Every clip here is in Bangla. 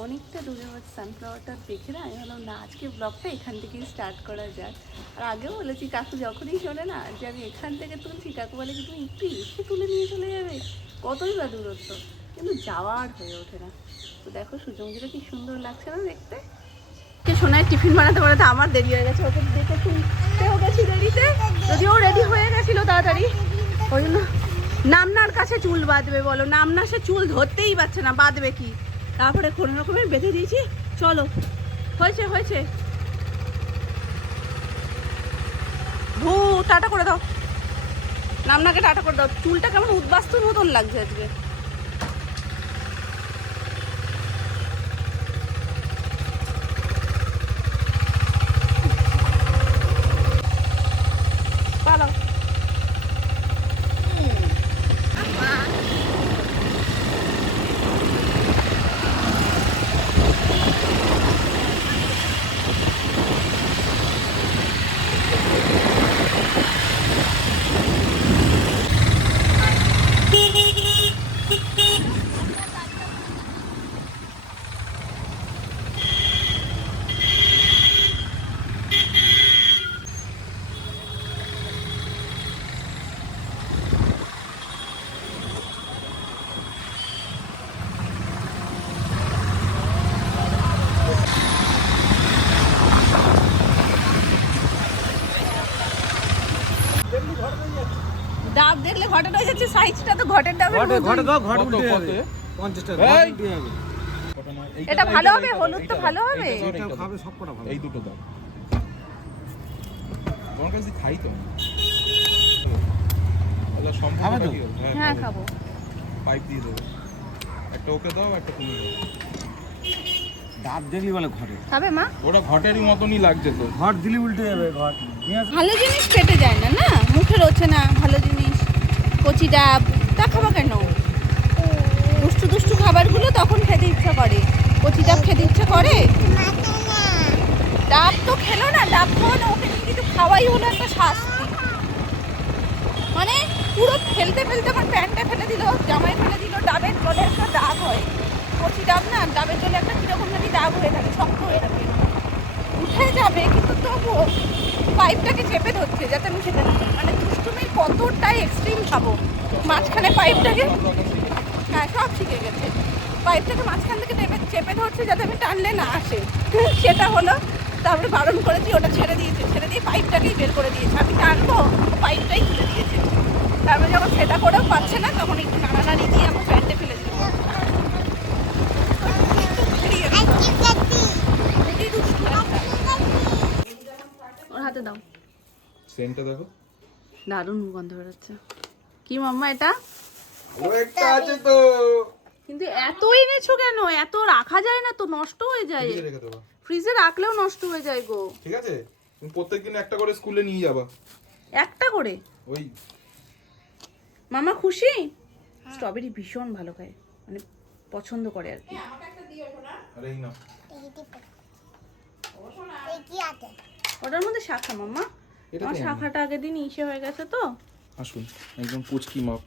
অনেকটা দূরে হচ্ছে সানফ্লাওয়ারটা দেখে না আমি ভাবলাম না আজকে ব্লগটা এখান থেকেই স্টার্ট করা যাক। আর আগেও বলেছি কাকু যখনই শোনে না যে আমি এখান থেকে তুলছি, কাকু বলে কি তুমি একটু এসে তুলে নিয়ে চলে যাবে, কতই বা দূরত্ব, কিন্তু যাওয়ার হয়ে ওঠে না। তো দেখো সূর্যমুখীটা কি সুন্দর লাগছে না দেখতে। সোনায় টিফিন বানাতে বানাতে আমার দেরি হয়ে গেছে, ওকে দেখে শুনতেও গেছি দেরিতে, যদিও রেডি হয়ে গেছিল তাড়াতাড়ি। ওই জন্য নামনার কাছে চুল বাঁধবে বলো, নামনা সে চুল ধরতেই পারছে না, বাঁধবে কি, তারপরে কোনো রকমের বেঁধে দিয়েছি। চলো হয়েছে হয়েছে, ভু টাটা করে দাও, নামনাকে টাটা করে দাও, চুলটা কেমন উদ্বাস্তুর মতন লাগছে আজকে। পালাও। ডাব দেখলে ঘটে হয়ে যাচ্ছে, সাইজটা তো ঘটের ডাবের মতোই। ঘটে দাও, ঘট উল্টে যাবে 50 টাকা ঘট উল্টে যাবে। এটা ভালো হবে, হলুদ তো ভালো হবে। এটা খাবে সব কটা ভালো। এই দুটো দাও, তোমার কাছে খাই তো আচ্ছা সম্ভব কি? হ্যাঁ খাবো। পাইপ দিয়ে দেবো, একটা ওকে দাও, একটা তুমি দাও। ডাব দেখলি বলে ঘটে, খাবে মা? ওটা ঘটেরই মতনই লাগছে তো। ঘট দিলি উল্টে যাবে ঘট। নিয়ে আসো। ভালো জিনিস পেটে যায় না, না মুখে রোচে না ভালো জিনিস, কচি ডাব তা খাবো কেন? দুষ্টু দুষ্টু খাবারগুলো তখন খেতে ইচ্ছা করে, কচি ডাব খেতে ইচ্ছা করে। ডাব তো খেলো না, ডাব খাওয়া না, ওকে কিছু খাওয়াই হলো একটা শাস্তি। মানে পুরো ফেলতে ফেলতে আমার প্যান্টটা ফেলে দিল, জামাই ফেলে দিল, ডাবের জলে একটা দাগ হয়, কচি ডাব না, ডাবের জলে একটা কিরকম জানি দাগ হয়ে থাকে, শক্ত হয়ে থাকে, উঠে যাবে কিন্তু তবুও পাইপটাকে চেপে ধরছে যাতে আমি খেতে না পারি। মানে দুষ্টুমি কতটাই এক্সট্রিম খাবো, মাঝখানে পাইপটাকে, হ্যাঁ সব শিখে গেছে, পাইপটাকে মাঝখান থেকে চেপে ধরছে যাতে আমি টানলে না আসে, সেটা হলো। তারপরে বারণ করেছি, ওটা ছেড়ে দিয়েছে, ছেড়ে দিয়ে পাইপটাকেই বের করে দিয়েছে, আমি টানবো পাইপটাই খুলে দিয়েছে। তারপরে যখন সেটা করেও পাচ্ছে না তখন একটু নাড়ানাড়ি দিয়ে আমার প্যান্টে ফেলে দিল। ওর হাতে দাও, সেন্টটা দেখো, দারুণ গন্ধ বেরোচ্ছে। কি মাম্মা এটা? ও একটা আছে তো, কিন্তু এত এনেছো কেন? এত রাখা যায় না তো, নষ্ট হয়ে যায়। ফ্রিজে রেখে দেবো। ফ্রিজে রাখলেও নষ্ট হয়ে যায় গো। ঠিক আছে, তুমি প্রত্যেকদিন একটা করে স্কুলে নিয়ে যাবা। একটা করে? ওই মামা খুশি? স্ট্রবেরি ভীষণ ভালো খায়, মানে পছন্দ করে আর কি। আরে এই না, ওটার মধ্যে শাখা মাম্মা, এটা আমার তো শাখাটা আগের দিন ইসে হয়ে গেছে তো। আসুন একদম পুচকি মাপ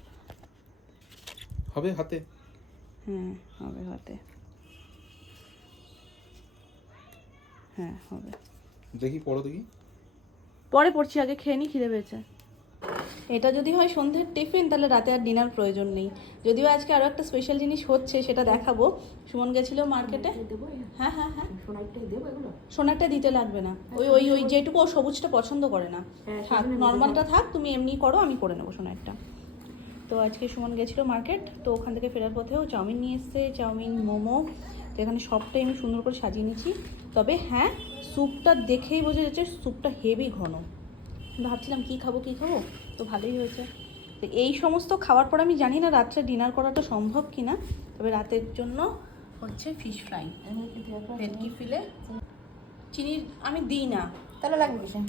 হবে হাতে। হ্যাঁ হবে হাতে, হ্যাঁ হবে। দেখি পড়ো দেখি। পরে পড়ছি, আগে খেয়ে নি, খিদে পেয়েছে। এটা যদি হয় সন্ধ্যের টিফিন তাহলে রাতে আর ডিনার প্রয়োজন নেই। যদিও আজকে আরও একটা স্পেশাল জিনিস হচ্ছে, সেটা দেখাবো। সুমন গেছিল মার্কেটে। হ্যাঁ হ্যাঁ হ্যাঁ, সোনারটা দিতে লাগবে না, ওই ওই ওই যেটুকু ও সবুজটা পছন্দ করে না, থাক নর্মালটা থাক, তুমি এমনি করো, আমি করে নেবো সোনারটা। তো আজকে সুমন গেছিলো মার্কেট, তো ওখান থেকে ফেরার পথেও চাউমিন নিয়ে এসছে, চাউমিন মোমো, তো এখানে সবটাই আমি সুন্দর করে সাজিয়ে নিয়েছি। তবে হ্যাঁ, স্যুপটা দেখেই বোঝা যাচ্ছে স্যুপটা হেভি ঘন। ভাবছিলাম কী খাবো, তো ভালোই হয়েছে। তো এই সমস্ত খাওয়ার পর আমি জানি না রাত্রে ডিনার করাটা সম্ভব কি না, তবে রাতের জন্য হচ্ছে ফিশ ফ্রাই, ভেটকি ফিলে। চিনি আমি দিই না, তাহলে লাগবে কিসে?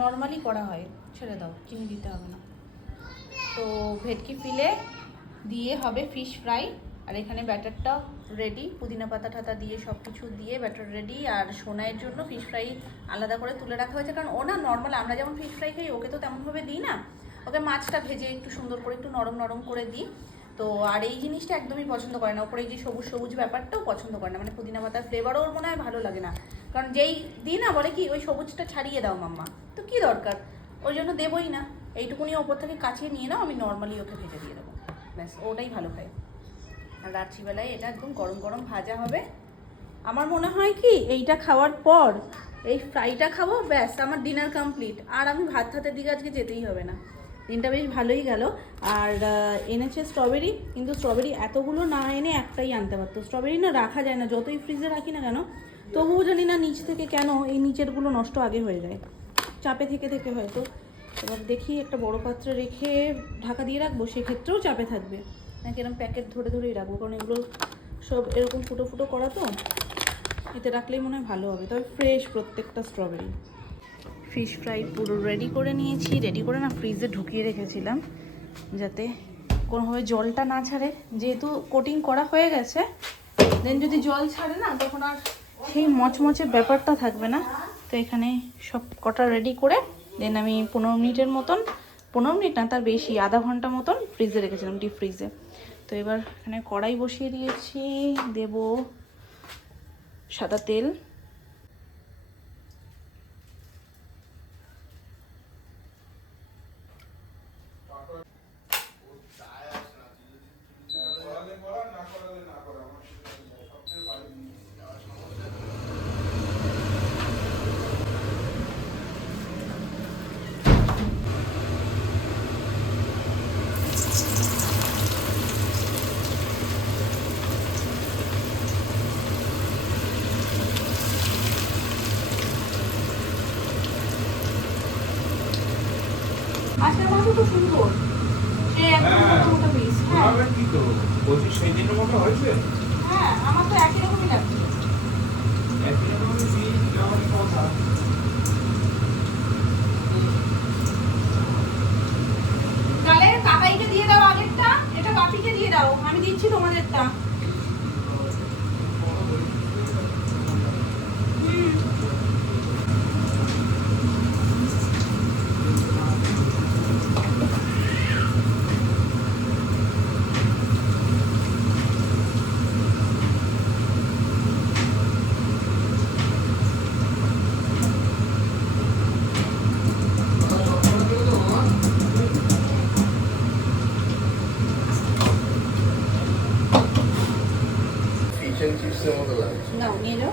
নর্মালি করা হয়, ছেড়ে দাও, চিনি দিতে হবে না। তো ভেটকি ফিলে দিয়ে হবে ফিশ ফ্রাই, আর এখানে ব্যাটারটা রেডি, পুদিনা পাতা টাতা দিয়ে সব কিছু দিয়ে ব্যাটার রেডি। আর সোনাইয়ের জন্য ফিশ ফ্রাই আলাদা করে তুলে রাখা হয়েছে, কারণ ও না নর্মাল আমরা যেমন ফিশ ফ্রাই খাই ওকে তো তেমনভাবে দিই না, ওকে মাছটা ভেজে একটু সুন্দর করে একটু নরম নরম করে দিই। তো আর এই জিনিসটা একদমই পছন্দ করে না, ওপরে এই যে সবুজ সবুজ ব্যাপারটাও পছন্দ করে না, মানে পুদিনা পাতার ফ্লেভারও ওর মনে হয় ভালো লাগে না। কারণ যেই দিই না বলে কি ওই সবুজটা ছাড়িয়ে দাও মাম্মা, তো কি দরকার, ওই জন্য দেবোই না। এইটুকুনি ওপর থেকে কাচিয়ে নিয়ে নাও, আমি নর্মালি ওকে ভেজে দিয়ে দেবো, ব্যাস ওটাই ভালো খায়। আর রাত্রিবেলায় এটা একদম গরম গরম ভাজা হবে। আমার মনে হয় কি এইটা খাওয়ার পর এই ফ্রাইটা খাবো, ব্যাস আমার ডিনার কমপ্লিট, আর আমি ভাত ভাতের দিকে আজকে যেতেই হবে না। দিনটা বেশ ভালোই গেল। আর এনেছে স্ট্রবেরি, কিন্তু স্ট্রবেরি এতগুলো না এনে একটাই আনতে পারতো। স্ট্রবেরি না রাখা যায় না, যতই ফ্রিজে রাখি না কেন, তবুও জানি না নিচ থেকে কেন এই নিচেরগুলো নষ্ট আগে হয়ে যায়, চাপে থেকে থেকে হয়তো। এবার দেখি একটা বড় পাত্রে রেখে ঢাকা দিয়ে রাখবো, সেক্ষেত্রেও চাপে থাকবে নাকি এরকম প্যাকেট ধরে ধরেই রাখবো, কারণ এগুলো সব এরকম ফুটো ফুটো করা তো, এতে রাখলেই মনে হয় ভালো হবে। তবে ফ্রেশ প্রত্যেকটা স্ট্রবেরি। ফিশ ফ্রাই পুরো রেডি করে নিয়েছি, রেডি করে না ফ্রিজে ঢুকিয়ে রেখেছিলাম যাতে কোনোভাবে জলটা না ছাড়ে, যেহেতু কোটিং করা হয়ে গেছে। দেন যদি জল ছাড়ে না তখন আর সেই মচমচে ব্যাপারটা থাকবে না। তো এখানে সব কটা রেডি করে দেন আমি 15 মিনিটের মতন, 15 মিনিট না তার বেশি, আধা ঘন্টা মতন ফ্রিজে রেখেছিলাম, ডিপ ফ্রিজে। তো এবার এখানে কড়াই বসিয়ে দিয়েছি, দেব সাদা তেল, আজকের মাংস খুব সুন্দর, সে একদম মোটা মোটা পিস। হ্যাঁ কি তো বলছি সেই দিনের মতো হয়েছে? হ্যাঁ, আমার তো একই রকমই লাগছে। একই রকমের বীজ যাওয়ার কথা। তাহলে কাকাইকে দিয়ে দাও আগেরটা, এটা বাপিকে দিয়ে দাও, আমি দিচ্ছি তোমাদেরটা। ফিশ এন্ড চিপসের মতো লাগছে। নাও নিয়ে যাও।